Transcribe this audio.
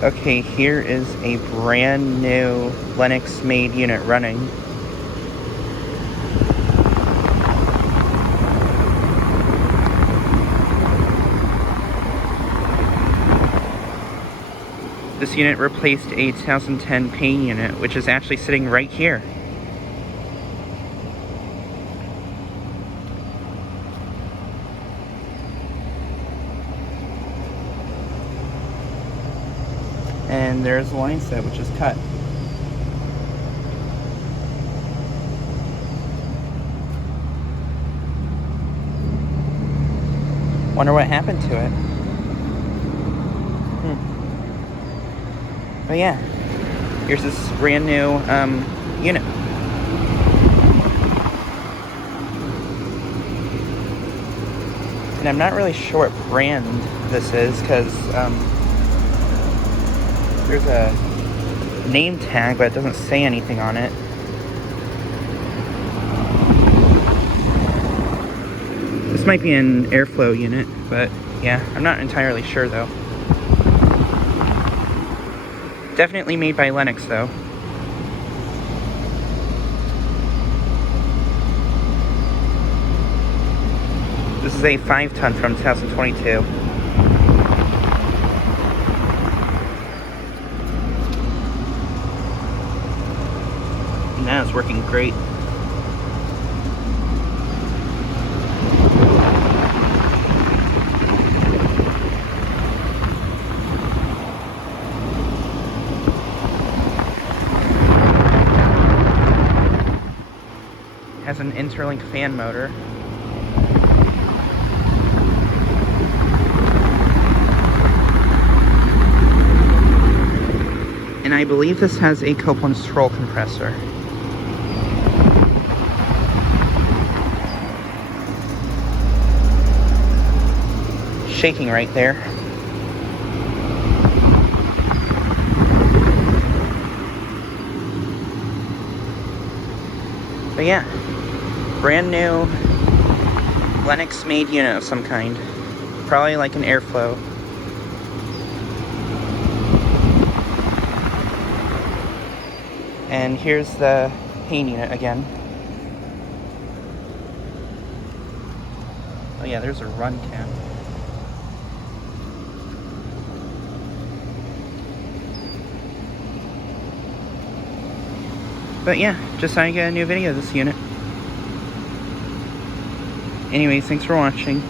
Okay, here is a brand new Lennox made unit running. This unit replaced a 2010 Payne unit, which is actually sitting right here. And there's the line set, which is cut. Wonder what happened to it. But yeah, here's this brand new unit. And I'm not really sure what brand this is, because there's a name tag, but it doesn't say anything on it. This might be an airflow unit, but yeah, I'm not entirely sure though. Definitely made by Lennox though. This is a 5-ton from 2022. And now it's working great. Has an interlink fan motor. And I believe this has a Copeland stroll compressor. Shaking right there. But yeah, brand new Lennox made unit of some kind. Probably like an airflow. And here's the Payne unit again. Oh yeah, there's a run cam. But yeah, just thought I'd get a new video of this unit. Anyways, thanks for watching.